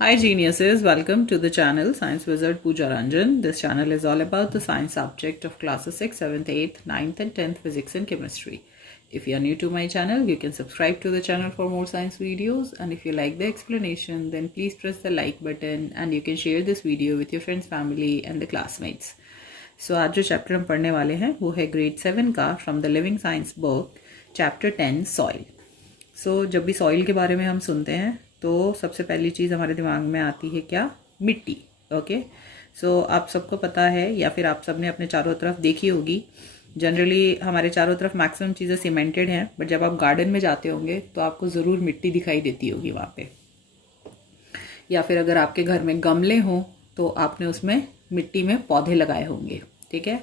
Hi geniuses, welcome to the channel Science Wizard Pooja Ranjan. This channel is all about the science subject of classes 6, 7th, 8th, 9th and 10th physics and chemistry. If you are new to my channel, you can subscribe to the channel for more science videos, and if you like the explanation, then please press the like button and you can share this video with your friends, family and the classmates. So आज जो chapter हम पढ़ने वाले हैं वो है grade 7 का from the living science book chapter 10 soil. So जब भी सॉइल के बारे में हम सुनते हैं तो सबसे पहली चीज़ हमारे दिमाग में आती है क्या? मिट्टी। ओके, सो आप सबको पता है या फिर आप सबने अपने चारों तरफ देखी होगी, जनरली हमारे चारों तरफ मैक्सिमम चीज़ें सीमेंटेड हैं, बट जब आप गार्डन में जाते होंगे तो आपको ज़रूर मिट्टी दिखाई देती होगी वहाँ पे, या फिर अगर आपके घर में गमले हों तो आपने उसमें मिट्टी में पौधे लगाए होंगे। ठीक है,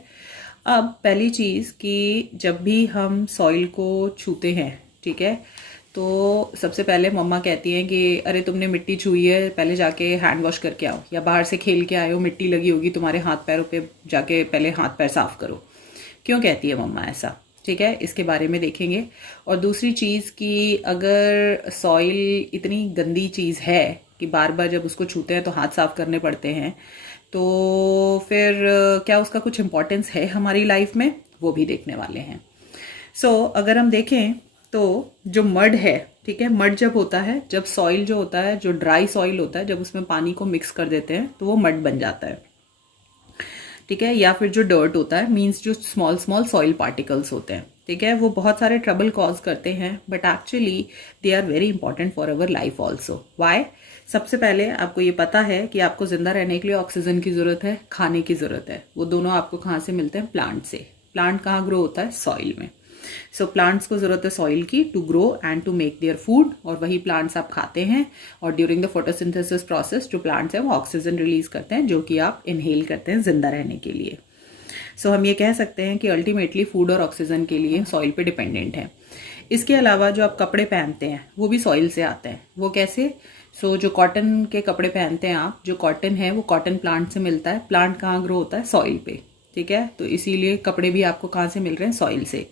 अब पहली चीज़ कि जब भी हम सॉइल को छूते हैं, ठीक है, तो सबसे पहले मम्मा कहती हैं कि अरे तुमने मिट्टी छुई है, पहले जाके हैंड वॉश करके आओ, या बाहर से खेल के आए हो, मिट्टी लगी होगी तुम्हारे हाथ पैरों पे, जाके पहले हाथ पैर साफ करो। क्यों कहती है मम्मा ऐसा? ठीक है, इसके बारे में देखेंगे। और दूसरी चीज़ कि अगर सॉइल इतनी गंदी चीज़ है कि बार बार जब उसको छूते हैं तो हाथ साफ करने पड़ते हैं, तो फिर क्या उसका कुछ इम्पोर्टेंस है हमारी लाइफ में, वो भी देखने वाले हैं। सो अगर हम देखें तो जो मड है, ठीक है, मड जब होता है, जब सॉइल जो होता है, जो ड्राई सॉइल होता है, जब उसमें पानी को मिक्स कर देते हैं तो वो मड बन जाता है। ठीक है, या फिर जो डर्ट होता है, मीन्स जो स्मॉल स्मॉल सॉइल पार्टिकल्स होते हैं, ठीक है, वो बहुत सारे ट्रबल कॉज करते हैं, but actually they are very important for our life also. Why? सबसे पहले आपको ये पता है कि आपको जिंदा रहने के लिए ऑक्सीजन की जरूरत है, खाने की जरूरत है। वो दोनों आपको कहाँ से मिलते हैं? प्लांट से। प्लांट कहाँ ग्रो होता है? सॉइल में। सो प्लांट्स को जरूरत है सॉइल की to grow and to make their food, और वही प्लांट्स आप खाते हैं, और ड्यूरिंग द फोटोसिंथेसिस प्रोसेस जो प्लांट्स हैं वो ऑक्सीजन रिलीज करते हैं, जो कि आप इनहेल करते हैं जिंदा रहने के लिए। सो हम ये कह सकते हैं कि अल्टीमेटली फूड और ऑक्सीजन के लिए सॉइल पे डिपेंडेंट है। इसके अलावा जो आप कपड़े पहनते हैं वो भी सॉइल से आते हैं। वो कैसे? सो जो कॉटन के कपड़े पहनते हैं आप, जो कॉटन है वो कॉटन प्लांट से मिलता है। प्लांट कहाँ ग्रो होता है? सॉइल पे। ठीक है, तो इसीलिए कपड़े भी आपको कहाँ से मिल रहे हैं? सॉइल से।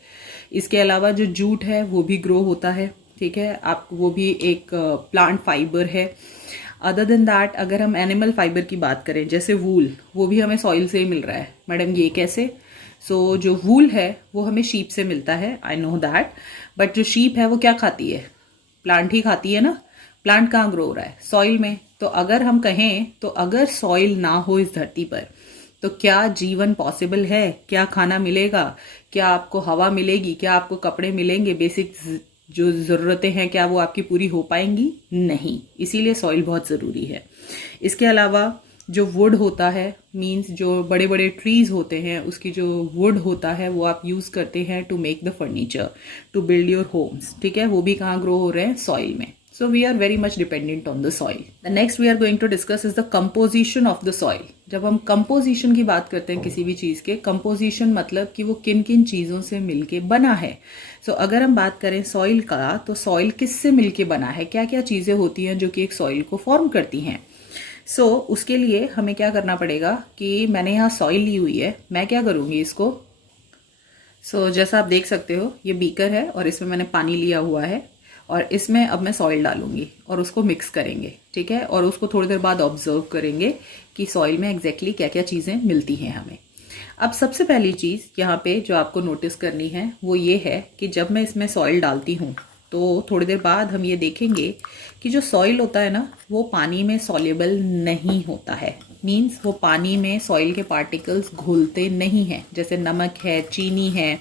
इसके अलावा जो जूट है वो भी ग्रो होता है, ठीक है, आप वो भी एक प्लांट फाइबर है। अदर देन दैट, अगर हम एनिमल फाइबर की बात करें, जैसे वूल, वो भी हमें सॉइल से ही मिल रहा है। मैडम ये कैसे? सो जो वूल है वो हमें शीप से मिलता है, आई नो दैट, बट जो शीप है वो क्या खाती है? प्लांट ही खाती है ना। प्लांट कहाँ ग्रो हो रहा है? सॉइल में। तो अगर हम कहें तो अगर सॉइल ना हो इस धरती पर तो क्या जीवन पॉसिबल है? क्या खाना मिलेगा? क्या आपको हवा मिलेगी? क्या आपको कपड़े मिलेंगे? बेसिक जो ज़रूरतें हैं क्या वो आपकी पूरी हो पाएंगी? नहीं। इसीलिए सॉइल बहुत ज़रूरी है। इसके अलावा जो वुड होता है, मींस जो बड़े बड़े ट्रीज होते हैं, उसकी जो वुड होता है वो आप यूज़ करते हैं to make the furniture, to build your homes. ठीक है, वो भी कहाँ ग्रो हो रहे हैं? सॉइल में। So we are very much dependent on the soil. The next we are going to discuss is the composition of the soil. जब हम composition की बात करते हैं किसी भी चीज़ के, composition मतलब कि वो किन किन चीज़ों से मिलके बना है। So अगर हम बात करें soil का, तो soil किससे मिलके बना है? क्या क्या चीज़ें होती हैं जो कि एक soil को form करती हैं? So उसके लिए हमें क्या करना पड़ेगा कि मैंने यहाँ soil ली हुई है, मैं क्या करूँगी इसको। जैसा आप देख सकते हो ये बीकर है और इसमें मैंने पानी लिया हुआ है, और इसमें अब मैं सॉइल डालूंगी और उसको मिक्स करेंगे। ठीक है, और उसको थोड़ी देर बाद ऑब्जर्व करेंगे कि सॉइल में एग्जैक्टली क्या क्या चीज़ें मिलती हैं हमें। अब सबसे पहली चीज़ यहाँ पे जो आपको नोटिस करनी है वो ये है कि जब मैं इसमें सॉइल डालती हूँ तो थोड़ी देर बाद हम ये देखेंगे कि जो सॉइल होता है ना वो पानी में सॉल्युबल नहीं होता है। मीन्स वो पानी में सॉइल के पार्टिकल्स घुलते नहीं हैं, जैसे नमक है, चीनी है,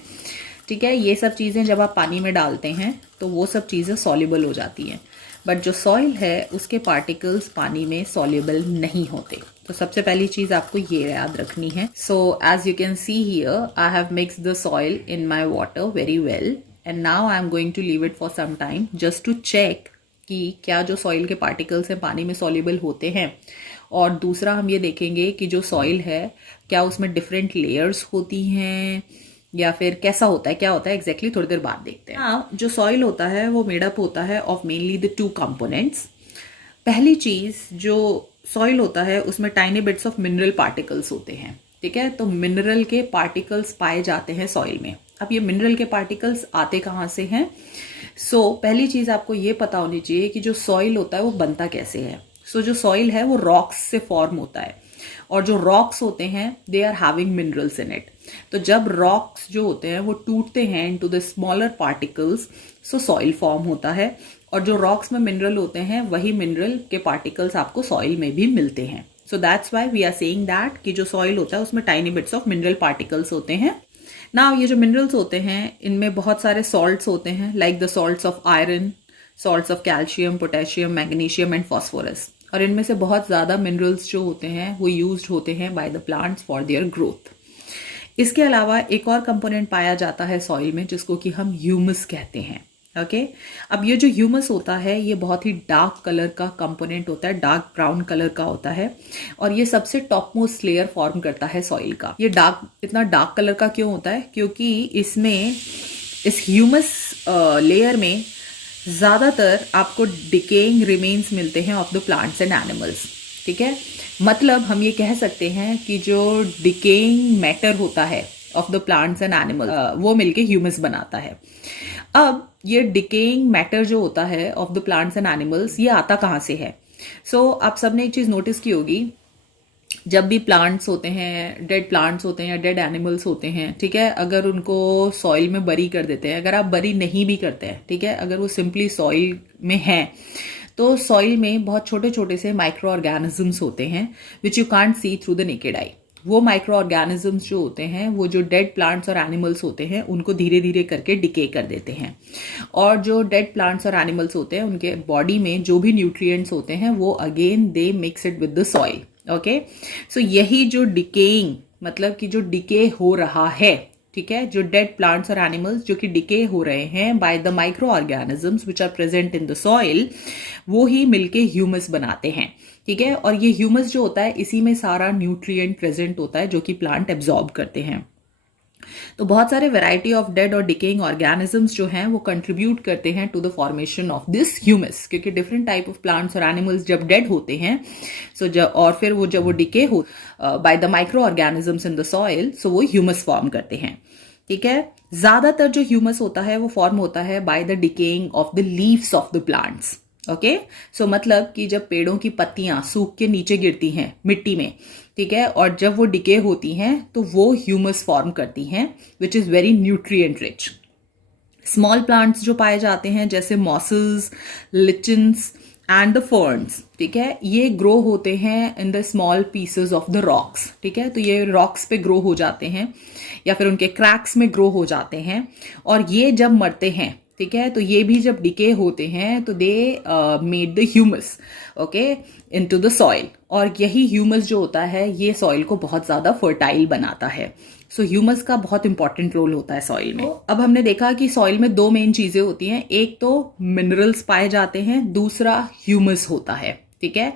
ठीक है, ये सब चीज़ें जब आप पानी में डालते हैं तो वो सब चीज़ें सॉल्युबल हो जाती हैं, बट जो सॉइल है उसके पार्टिकल्स पानी में सॉल्युबल नहीं होते। तो सबसे पहली चीज़ आपको ये याद रखनी है। So as you can see here, I have mixed the soil in my water very well, and now I am going to leave it for some time just to check कि क्या जो सॉइल के particles हैं पानी में soluble होते हैं। और दूसरा हम ये देखेंगे कि जो सॉइल है क्या उसमें डिफरेंट लेयर्स होती हैं या फिर कैसा होता है, क्या होता है एग्जैक्टली, थोड़ी देर बाद देखते हैं। हाँ, जो सॉइल होता है वो मेडअप होता है of mainly the two components. पहली चीज़, जो सॉइल होता है उसमें tiny bits of mineral particles होते हैं। ठीक है, तो मिनरल के पार्टिकल्स पाए जाते हैं सॉइल में। अब ये मिनरल के पार्टिकल्स आते कहाँ से हैं? पहली चीज़ आपको ये पता होनी चाहिए कि जो सॉइल होता है वो बनता कैसे है। सो जो सॉइल है वो रॉक्स से फॉर्म होता है, और जो रॉक्स होते हैं they are having minerals in it. तो जब रॉक्स जो होते हैं वो टूटते हैं into the smaller particles, so soil form होता है। और जो रॉक्स में मिनरल होते हैं वही मिनरल के पार्टिकल्स आपको सॉइल में भी मिलते हैं। So that's why we are saying that कि जो सॉइल होता है उसमें tiny bits of mineral particles होते हैं। नाउ ये जो मिनरल्स होते हैं इनमें बहुत सारे सॉल्ट्स होते हैं, like the salts of iron, salts of calcium, potassium, magnesium and phosphorus. और इनमें से बहुत ज़्यादा मिनरल्स जो होते हैं वो यूज्ड होते हैं by the plants for their growth. इसके अलावा एक और कंपोनेंट पाया जाता है सॉइल में जिसको कि हम ह्यूमस कहते हैं। ओके, अब ये जो ह्यूमस होता है ये बहुत ही डार्क कलर का कंपोनेंट होता है, डार्क ब्राउन कलर का होता है, और ये सबसे टॉप मोस्ट लेयर फॉर्म करता है सॉइल का। ये इतना डार्क कलर का क्यों होता है? क्योंकि इस ह्यूमस लेयर में ज़्यादातर आपको डिकेइंग रिमेन्स मिलते हैं of the plants and animals. ठीक है, मतलब हम ये कह सकते हैं कि जो डिकेइंग मैटर होता है of the plants and animals वो मिलके ह्यूमस बनाता है। अब ये डिकेइंग मैटर जो होता है of the plants and animals ये आता कहाँ से है? सो आप सबने एक चीज़ नोटिस की होगी, जब भी प्लांट्स होते हैं, डेड प्लांट्स होते हैं या डेड एनिमल्स होते हैं, ठीक है, अगर उनको सॉइल में बरी कर देते हैं, अगर आप बरी नहीं भी करते हैं, ठीक है, अगर वो सिंपली सॉइल में हैं, तो सॉइल में बहुत छोटे छोटे से माइक्रो ऑर्गेनिजम्स होते हैं which you can't see through the naked आई। वो माइक्रो ऑर्गेनिजम्स जो होते हैं वो जो डेड प्लांट्स और एनिमल्स होते हैं उनको धीरे धीरे करके डिके कर देते हैं, और जो डेड प्लांट्स और एनिमल्स होते हैं उनके बॉडी में जो भी न्यूट्रिएंट्स होते हैं वो again they mix it with the soil. Okay, so यही जो डिकेइंग, मतलब कि जो डिके हो रहा है, ठीक है, जो डेड प्लांट्स और एनिमल्स जो कि डिके हो रहे हैं by the micro organisms which are present in the soil, वो ही मिलके ह्यूमस बनाते हैं। ठीक है, और ये ह्यूमस जो होता है इसी में सारा न्यूट्रिएंट प्रेजेंट होता है जो कि प्लांट एब्जॉर्ब करते हैं। तो बहुत सारे वैरायटी ऑफ डेड और डिकेइंग ऑर्गेनिजम्स जो हैं वो कंट्रीब्यूट करते हैं to the formation of this humus, क्योंकि डिफरेंट टाइप ऑफ प्लांट्स और एनिमल्स जब डेड होते हैं, सो और फिर जब वो डिके हो by the micro organisms in the soil, so वो ह्यूमस फॉर्म करते हैं। ठीक है, ज्यादातर जो ह्यूमस होता है वो फॉर्म होता है by the decaying of the leaves of the plants. Okay, so मतलब कि जब पेड़ों की पत्तियां सूख के नीचे गिरती हैं मिट्टी में, ठीक है, और जब वो डिके होती हैं तो वो ह्यूमस फॉर्म करती हैं which is very nutrient rich. Small plants जो पाए जाते हैं जैसे मॉसेस, लिचन्स एंड द फर्न्स, ठीक है, ये ग्रो होते हैं in the small pieces of the rocks. ठीक है, तो ये रॉक्स पे ग्रो हो जाते हैं या फिर उनके क्रैक्स में ग्रो हो जाते हैं, और ये जब मरते हैं, ठीक है, तो ये भी जब डिके होते हैं तो they made the humus, okay, into the soil, और यही ह्यूमस जो होता है ये सॉइल को बहुत ज्यादा फर्टाइल बनाता है। सो ह्यूमस का बहुत इंपॉर्टेंट रोल होता है सॉइल में। अब हमने देखा कि सॉइल में दो मेन चीजें होती हैं, एक तो मिनरल्स पाए जाते हैं, दूसरा ह्यूमस होता है। ठीक है,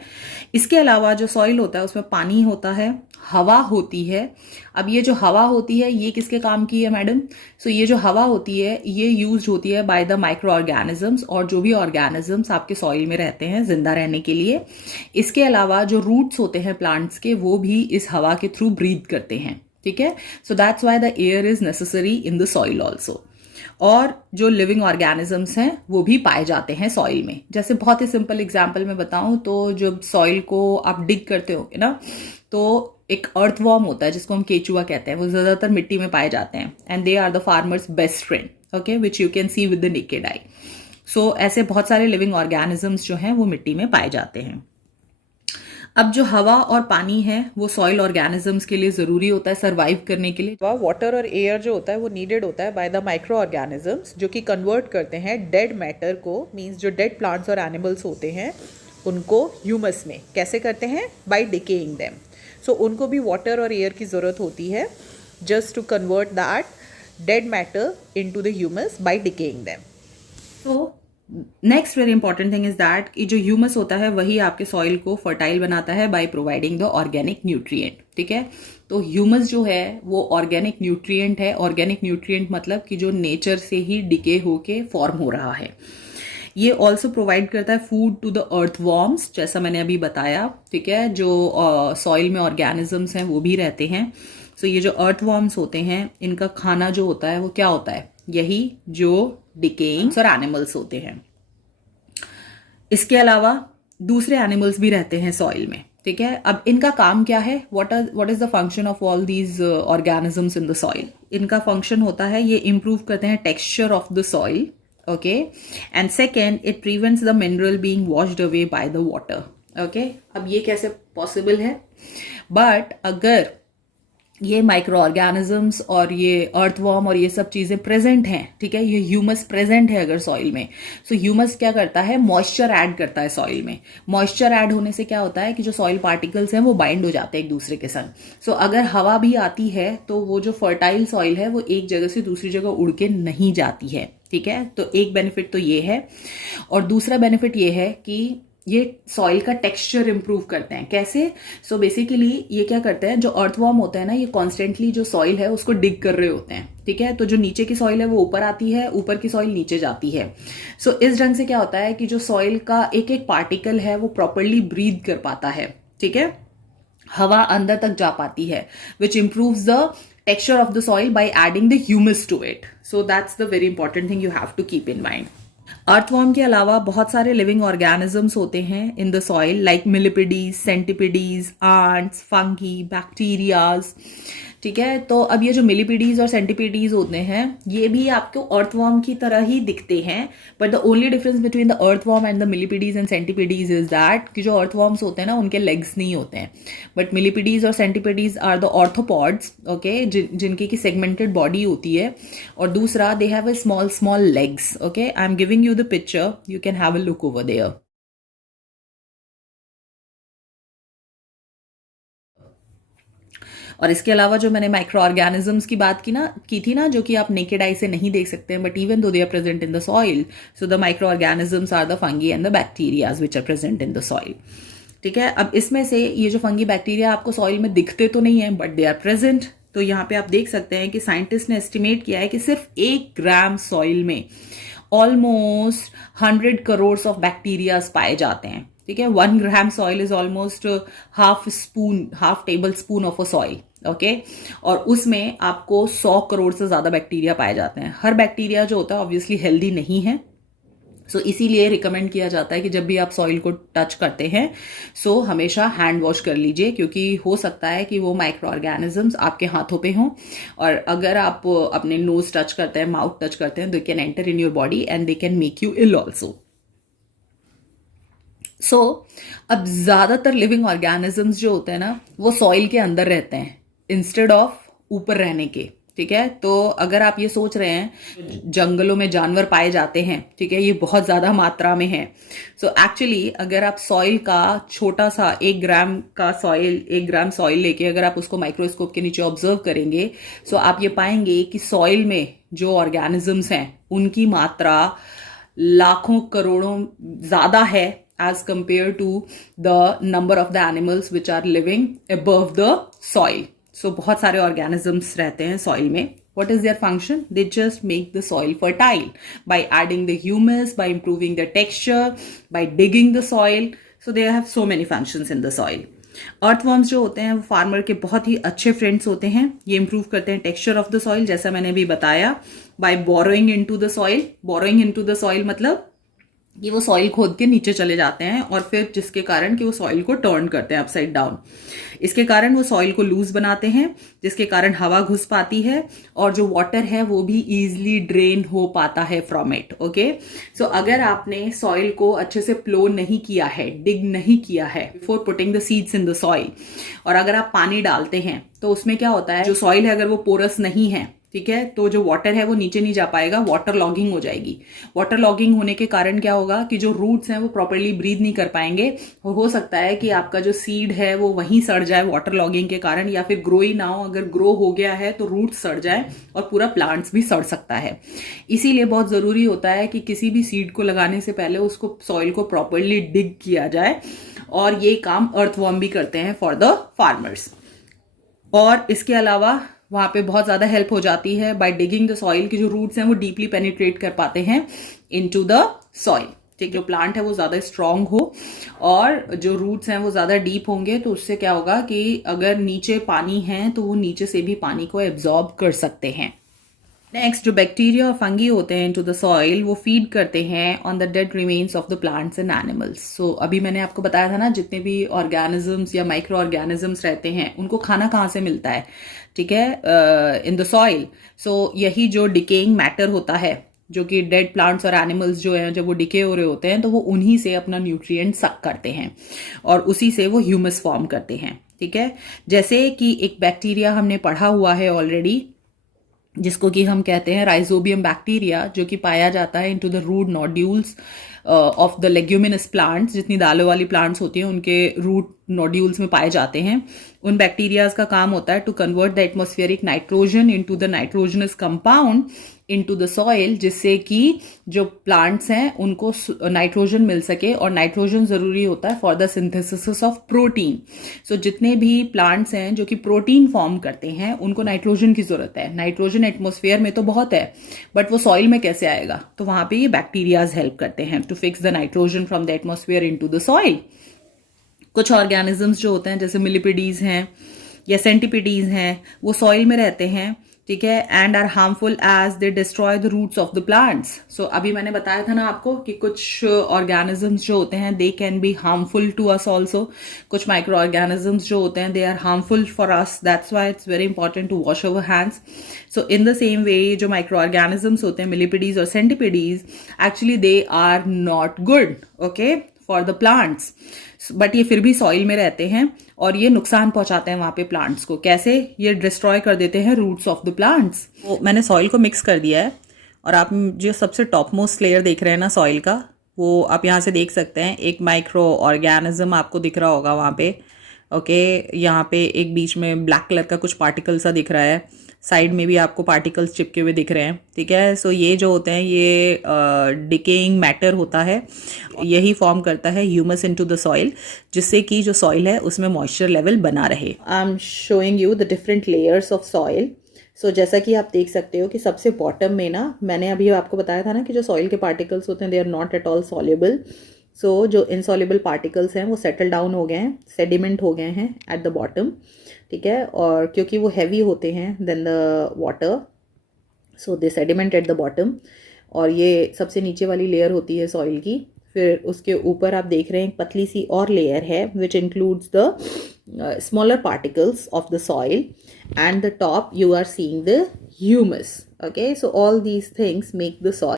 इसके अलावा जो सॉइल होता है उसमें पानी होता है, हवा होती है। अब ये जो हवा होती है ये किसके काम की है मैडम? सो ये जो हवा होती है ये यूज होती है बाय द माइक्रो ऑर्गेनिजम्स और जो भी ऑर्गेनिजम्स आपके सॉइल में रहते हैं जिंदा रहने के लिए। इसके अलावा जो रूट्स होते हैं प्लांट्स के वो भी इस हवा के थ्रू ब्रीथ करते हैं। ठीक है, सो that's why the air is necessary in the soil also. और जो लिविंग ऑर्गेनिजम्स हैं वो भी पाए जाते हैं सॉइल में। जैसे बहुत ही सिंपल एग्जांपल मैं बताऊं तो जब सॉइल को आप डिग करते हो ना, तो एक अर्थवॉर्म होता है जिसको हम केचुआ कहते हैं, वो ज्यादातर मिट्टी में पाए जाते हैं, and they are the farmers best friend, okay, which you can see with the naked eye. So ऐसे बहुत सारे लिविंग ऑर्गेनिजम्स जो हैं वो मिट्टी में पाए जाते हैं। अब जो हवा और पानी है वो सॉइल ऑर्गेनिजम्स के लिए जरूरी होता है सर्वाइव करने के लिए। वाटर और एयर जो होता है वो नीडेड होता है बाय द माइक्रो ऑर्गेनिजम्स जो कि कन्वर्ट करते हैं डेड मैटर को, मींस जो डेड प्लांट्स और एनिमल्स होते हैं उनको ह्यूमस में। कैसे करते हैं? Bye decaying them. सो उनको भी वाटर और एयर की ज़रूरत होती है just to convert that dead matter into the humus by decaying them. तो next very important thing is that कि जो ह्यूमस होता है वही आपके सॉइल को फर्टाइल बनाता है by providing the organic nutrient. ठीक है, तो ह्यूमस जो है वो ऑर्गेनिक न्यूट्रिएंट है। ऑर्गेनिक न्यूट्रिएंट मतलब कि जो नेचर से ही डिके होके फॉर्म हो रहा है। ये ऑल्सो प्रोवाइड करता है फूड टू द अर्थवॉर्म्स, जैसा मैंने अभी बताया। ठीक है, जो सॉइल में ऑर्गेनिजम्स हैं वो भी रहते हैं। सो ये जो अर्थवॉर्म्स होते हैं इनका खाना जो होता है वो क्या होता है? यही जो डिकेइंग और एनिमल्स होते हैं। इसके अलावा दूसरे एनिमल्स भी रहते हैं सॉइल में, ठीक है। अब इनका काम क्या है, what is the function of all these organisms in the soil. इनका फंक्शन होता है, ये इम्प्रूव करते हैं texture of the soil, okay, and second it prevents the mineral being washed away by the water, okay. अब ये कैसे possible है, बट अगर ये माइक्रो ऑर्गेनिजम्स और ये अर्थवॉर्म और ये सब चीज़ें प्रेजेंट हैं, ठीक है, ये ह्यूमस प्रेजेंट है अगर सॉइल में, सो ह्यूमस क्या करता है, मॉइस्चर ऐड करता है सॉइल में। मॉइस्चर ऐड होने से क्या होता है कि जो सॉइल पार्टिकल्स हैं वो बाइंड हो जाते हैं एक दूसरे के संग। सो अगर हवा भी आती है तो वो जो फर्टाइल सॉइल है वो एक जगह से दूसरी जगह उड़ के नहीं जाती है, ठीक है। तो एक बेनिफिट तो ये है, और दूसरा बेनिफिट ये है कि ये सॉइल का टेक्सचर इंप्रूव करते हैं। कैसे, सो बेसिकली ये क्या करते हैं, जो अर्थवॉर्म होता है ना, ये कॉन्स्टेंटली जो सॉइल है उसको डिग कर रहे होते हैं, ठीक है। तो जो नीचे की सॉइल है वो ऊपर आती है, ऊपर की सॉइल नीचे जाती है। सो इस ढंग से क्या होता है कि जो सॉइल का एक एक पार्टिकल है वो प्रॉपरली ब्रीथ कर पाता है, ठीक है, हवा अंदर तक जा पाती है, which improves the texture of the soil by adding the humus to it. So that's the very important thing you have to keep in mind. Earthworm के अलावा बहुत सारे लिविंग ऑर्गेनिजम्स होते हैं in the soil, like millipedes, centipedes, ants, fungi, bacterias, ठीक है। तो अब ये जो मिलिपिडीज और सेंटिपिडीज होते हैं ये भी आपको अर्थवॉर्म की तरह ही दिखते हैं, but the only difference between the earthworm and the millipedes and centipedes is that कि जो अर्थवॉर्म्स होते हैं ना उनके लेग्स नहीं होते हैं, बट मिलिपिडीज और centipedes are the arthropods, okay, जिनकी की सेगमेंटेड बॉडी होती है, और दूसरा they have a small small legs, okay. I am giving you the picture, you can have a look over there. और इसके अलावा जो मैंने माइक्रो ऑर्गेनिजम्स की बात की थी ना, जो कि आप नेकेड आई से नहीं देख सकते हैं, but even though they are present in the soil, so the micro organisms are the fungi and the bacterias which are present in the soil, ठीक है। अब इसमें से ये जो फंगी बैक्टीरिया आपको सॉइल में दिखते तो नहीं है, बट दे आर प्रेजेंट। तो यहाँ पे आप देख सकते हैं कि साइंटिस्ट ने एस्टिमेट किया है कि सिर्फ 1 ग्राम सॉइल में ऑलमोस्ट 100 करोड़ ऑफ बैक्टीरियाज पाए जाते हैं, ठीक है। 1 gram soil is almost half tablespoon of a soil, okay. और उसमें आपको 100 करोड़ से ज्यादा बैक्टीरिया पाए जाते हैं। हर बैक्टीरिया जो होता है ऑब्वियसली हेल्दी नहीं है, सो इसीलिए रिकमेंड किया जाता है कि जब भी आप सॉइल को टच करते हैं सो हमेशा हैंड वॉश कर लीजिए, क्योंकि हो सकता है कि वो माइक्रो ऑर्गेनिजम्स आपके हाथों पे हों, और अगर आप अपने नोज टच करते हैं, माउथ टच करते हैं, they can enter in your body and they can make you ill also. So अब ज्यादातर लिविंग ऑर्गेनिजम्स जो होते हैं ना वो सॉइल के अंदर रहते हैं इंस्टेड ऑफ ऊपर रहने के, ठीक है। तो अगर आप ये सोच रहे हैं जंगलों में जानवर पाए जाते हैं, ठीक है, ये बहुत ज्यादा मात्रा में है, सो एक्चुअली अगर आप सॉइल का छोटा सा 1 ग्राम सॉइल लेके अगर आप उसको माइक्रोस्कोप के नीचे ऑब्जर्व करेंगे, सो आप ये पाएंगे कि सॉइल में जो ऑर्गेनिजम्स हैं उनकी मात्रा लाखों करोड़ों ज्यादा है as compared to the number of the animals which are living above the soil. So बहुत सारे organisms रहते हैं soil में. What is their function? They just make the soil fertile by adding the humus, by improving the texture, by digging the soil. So they have so many functions in the soil. Earthworms जो होते हैं वो farmer के बहुत ही अच्छे friends होते हैं। ये इंप्रूव करते हैं टेक्सचर ऑफ द सॉइल, जैसा मैंने अभी बताया, by burrowing into the soil. Burrowing into the soil मतलब कि वो सॉइल खोद के नीचे चले जाते हैं और फिर जिसके कारण कि वो सॉइल को टर्न करते हैं अपसाइड डाउन। इसके कारण वो सॉइल को लूज बनाते हैं, जिसके कारण हवा घुस पाती है और जो वाटर है वो भी इजीली ड्रेन हो पाता है फ्रॉम इट, ओके। सो अगर आपने सॉइल को अच्छे से प्लो नहीं किया है, डिग नहीं किया है before putting the seeds in the soil, और अगर आप पानी डालते हैं तो उसमें क्या होता है, जो सॉइल है अगर वो पोरस नहीं है, ठीक है, तो जो वाटर है वो नीचे नहीं जा पाएगा, वाटर लॉगिंग हो जाएगी। वाटर लॉगिंग होने के कारण क्या होगा कि जो रूट्स हैं वो प्रॉपर्ली ब्रीथ नहीं कर पाएंगे, हो सकता है कि आपका जो सीड है वो वहीं सड़ जाए वाटर लॉगिंग के कारण, या फिर ग्रो ही ना हो, अगर ग्रो हो गया है तो रूट सड़ जाए और पूरा प्लांट्स भी सड़ सकता है। इसीलिए बहुत जरूरी होता है कि किसी भी सीड को लगाने से पहले उसको सॉइल को प्रॉपर्ली डिग किया जाए, और ये काम अर्थवॉर्म भी करते हैं फॉर द फार्मर्स। और इसके अलावा वहां पे बहुत ज्यादा हेल्प हो जाती है बाय डिगिंग द सॉइल, की जो रूट्स हैं वो डीपली पेनिट्रेट कर पाते हैं इनटू द सॉइल, ठीक, जो प्लांट है वो ज्यादा स्ट्रांग हो और जो रूट्स हैं वो ज्यादा डीप होंगे, तो उससे क्या होगा कि अगर नीचे पानी है तो वो नीचे से भी पानी को एब्जॉर्ब कर सकते हैं। नेक्स्ट, जो बैक्टीरिया और फंगी होते हैं इनटू द सॉइल, वो फीड करते हैं on the dead remains of the plants and animals. So अभी मैंने आपको बताया था ना, जितने भी ऑर्गेनिजम्स या माइक्रो ऑर्गेनिजम्स रहते हैं उनको खाना कहाँ से मिलता है, ठीक है, इन द सॉइल। सो यही जो डिकेइंग मैटर होता है, जो कि डेड प्लांट्स और एनिमल्स जो हैं जब वो डिके हो रहे होते हैं तो वो उन्हीं से अपना न्यूट्रिएंट सक करते हैं और उसी से वो ह्यूमस फॉर्म करते हैं, ठीक है। जैसे कि एक बैक्टीरिया हमने पढ़ा हुआ है ऑलरेडी, जिसको कि हम कहते हैं राइजोबियम बैक्टीरिया, जो कि पाया जाता है into the root nodules of the leguminous plants. जितनी दालों वाली प्लांट्स होती हैं उनके रूट नोड्यूल्स में पाए जाते हैं। उन बैक्टीरियाज का काम होता है to convert the atmospheric nitrogen into the nitrogenous compound into the soil, जिससे कि जो प्लांट्स हैं उनको नाइट्रोजन मिल सके, और नाइट्रोजन जरूरी होता है for the synthesis of protein. So जितने भी प्लांट्स हैं जो कि प्रोटीन फॉर्म करते हैं उनको नाइट्रोजन की जरूरत है। नाइट्रोजन एटमॉस्फेयर में तो बहुत है, बट वो सॉइल में कैसे आएगा, तो वहां पे ये बैक्टीरियाज हेल्प करते हैं to fix the nitrogen from the atmosphere into the soil. कुछ ऑर्गेनिजम्स जो होते हैं जैसे मिलिपिडीज हैं या सेंटिपिडीज हैं, वो सॉइल में रहते हैं, ठीक है, and are harmful as they destroy the roots of the plants. So अभी मैंने बताया था ना आपको कि कुछ ऑर्गेनिजम्स जो होते हैं they can be harmful to us also. कुछ माइक्रो ऑर्गेनिजम्स जो होते हैं they are harmful for us, that's why it's very important to wash our hands. So in the same way जो माइक्रो ऑर्गेनिजम्स होते हैं मिलिपिडीज और centipedes, actually they are not good, okay, for the plants, but ये फिर भी soil में रहते हैं और ये नुकसान पहुंचाते हैं वहां पे प्लांट्स को। कैसे? ये डिस्ट्रॉय कर देते हैं रूट्स ऑफ द प्लांट्स। तो मैंने सॉइल को मिक्स कर दिया है और आप जो सबसे टॉप मोस्ट लेयर देख रहे हैं ना सॉइल का, वो आप यहाँ से देख सकते हैं। एक माइक्रो ऑर्गेनिज्म आपको दिख रहा होगा वहाँ पे, ओके। यहाँ पे एक बीच में ब्लैक कलर का कुछ पार्टिकल सा दिख रहा है, साइड में भी आपको पार्टिकल्स चिपके हुए दिख रहे हैं, ठीक है। सो ये जो होते हैं ये डिकेइंग मैटर होता है, यही फॉर्म करता है ह्यूमस इनटू द सॉइल, जिससे कि जो सॉइल है उसमें मॉइस्चर लेवल बना रहे। I am showing you the different layers of soil. So जैसा कि आप देख सकते हो कि सबसे बॉटम में ना, मैंने अभी आपको बताया था ना कि जो सॉइल के पार्टिकल्स होते हैं they are not at all soluble. So जो इनसॉल्युबल पार्टिकल्स हैं वो सेटल डाउन हो गए हैं, सेडिमेंट हो गए हैं एट द बॉटम, ठीक है। और क्योंकि वो हैवी होते हैं than the water, so they sediment at the bottom. और ये सबसे नीचे वाली लेयर होती है सॉइल की। फिर उसके ऊपर आप देख रहे हैं एक पतली सी और लेयर है which includes the smaller particles of the soil, and the top you are seeing the humus, okay। So all these things make the soil